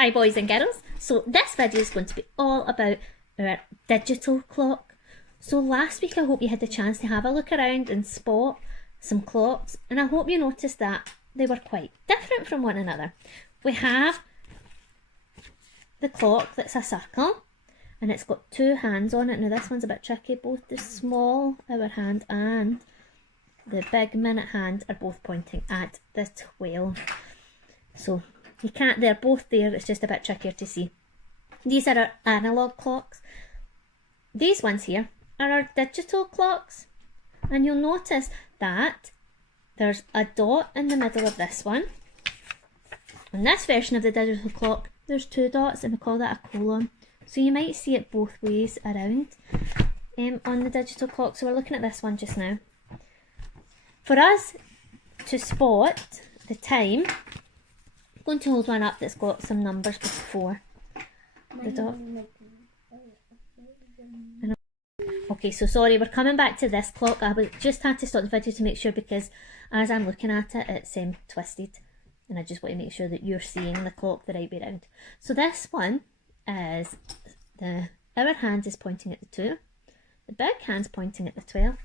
Hi boys and girls, so this video is going to be all about our digital clock. So last week I hope you had the chance to have a look around and spot some clocks, and I hope you noticed that they were quite different from one another. We have the clock that's a circle and it's got two hands on it. Now this one's a bit tricky, both the small hour hand and the big minute hand are both pointing at the 12. So you can't, they're both there, it's just a bit trickier to see. These are our analog clocks. These ones here are our digital clocks. And you'll notice that there's a dot in the middle of this one. On this version of the digital clock, there's two dots and we call that a colon. So you might see it both ways around on the digital clock. So we're looking at this one just now. For us to spot the time, I'm going to hold one up that's got some numbers before the dot. Okay, so sorry, we're coming back to this clock. I just had to stop the video to make sure, because as I'm looking at it, it's twisted, and I just want to make sure that you're seeing the clock the right way around. So this one is the hour hand is pointing at the 2, the big hand's pointing at the 12.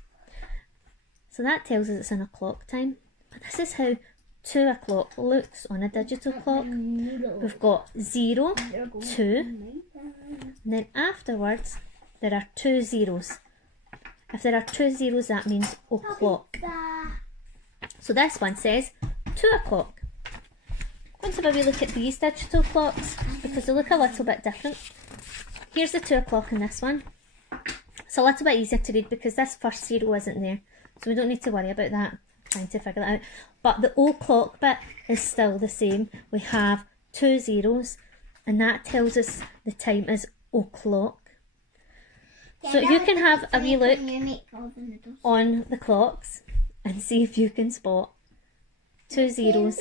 So that tells us it's in a clock time. But this is how 2 o'clock looks on a digital clock. We've got 0, 2, and then afterwards there are 2 zeros. If there are 2 zeros, that means o'clock. So this one says 2 o'clock. I'm going to maybe look at these digital clocks because they look a little bit different. Here's the 2 o'clock in this one. It's a little bit easier to read because this first zero isn't there, so we don't need to worry about that, trying to figure that out. But the o'clock bit is still the same. We have 2 zeros and that tells us the time is o'clock. So you can have a wee look on the clocks and see if you can spot 2 zeros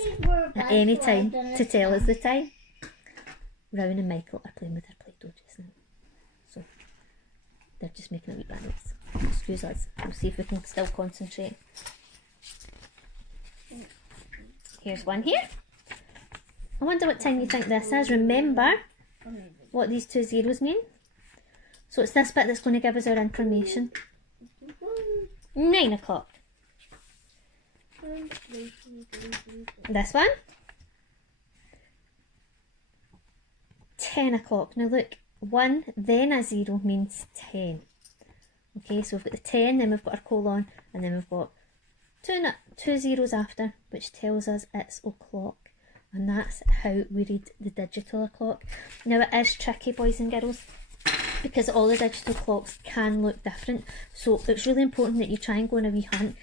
at any time to tell us the time. Rowan and Michael are playing with their Play-Doh just now, so they're just making a wee balance. Excuse us, we'll see if we can still concentrate. Here's one here. I wonder what time you think this is. Remember what these 2 zeros mean? So it's this bit that's going to give us our information. 9 o'clock. This one. 10 o'clock. Now look, 1 then a 0 means 10. Okay, so we've got the 10, then we've got our colon, and then we've got two zeros after, which tells us it's o'clock. And that's how we read the digital clock. Now it is tricky, boys and girls, because all the digital clocks can look different. So it's really important that you try and go on a wee hunt.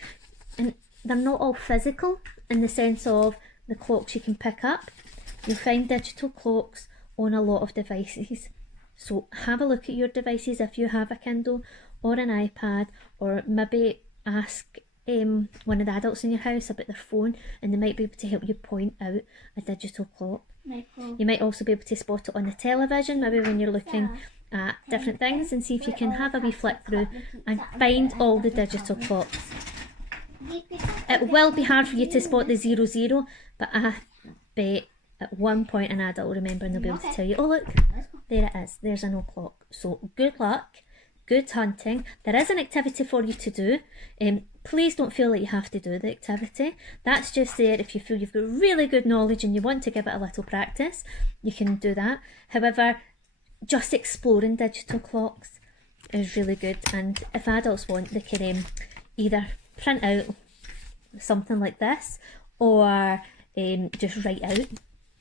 And they're not all physical in the sense of the clocks you can pick up. You'll find digital clocks on a lot of devices. So have a look at your devices if you have a Kindle or an iPad, or maybe ask one of the adults in your house about their phone and they might be able to help you point out a digital clock. You might also be able to spot it on the television, maybe when you're looking at different things, and see if you can have a wee flick through and find all the digital clocks. It will be hard for you to spot the 00, but I bet at one point an adult will remember and they'll be able to tell you, oh look, there it is, there's an o'clock. So good luck, good hunting. There is an activity for you to do. Please don't feel like you have to do the activity. That's just there if you feel you've got really good knowledge and you want to give it a little practice, you can do that. However, just exploring digital clocks is really good, and if adults want, they can either print out something like this or just write out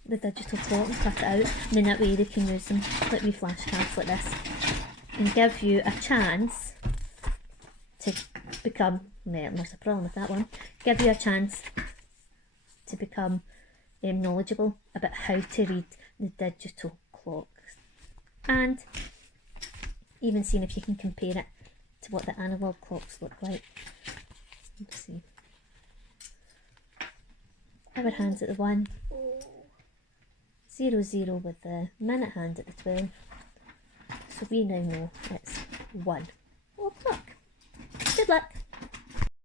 the digital clock and cut it out, and then that way they can use them like wee flashcards like this and give you a chance to become, there's a problem with that one, give you a chance to become knowledgeable about how to read the digital clocks, and even seeing if you can compare it to what the analog clocks look like. Let's see. Hour hands at the 1, 0, 0 with the minute hand at the 12. So we now know it's 1.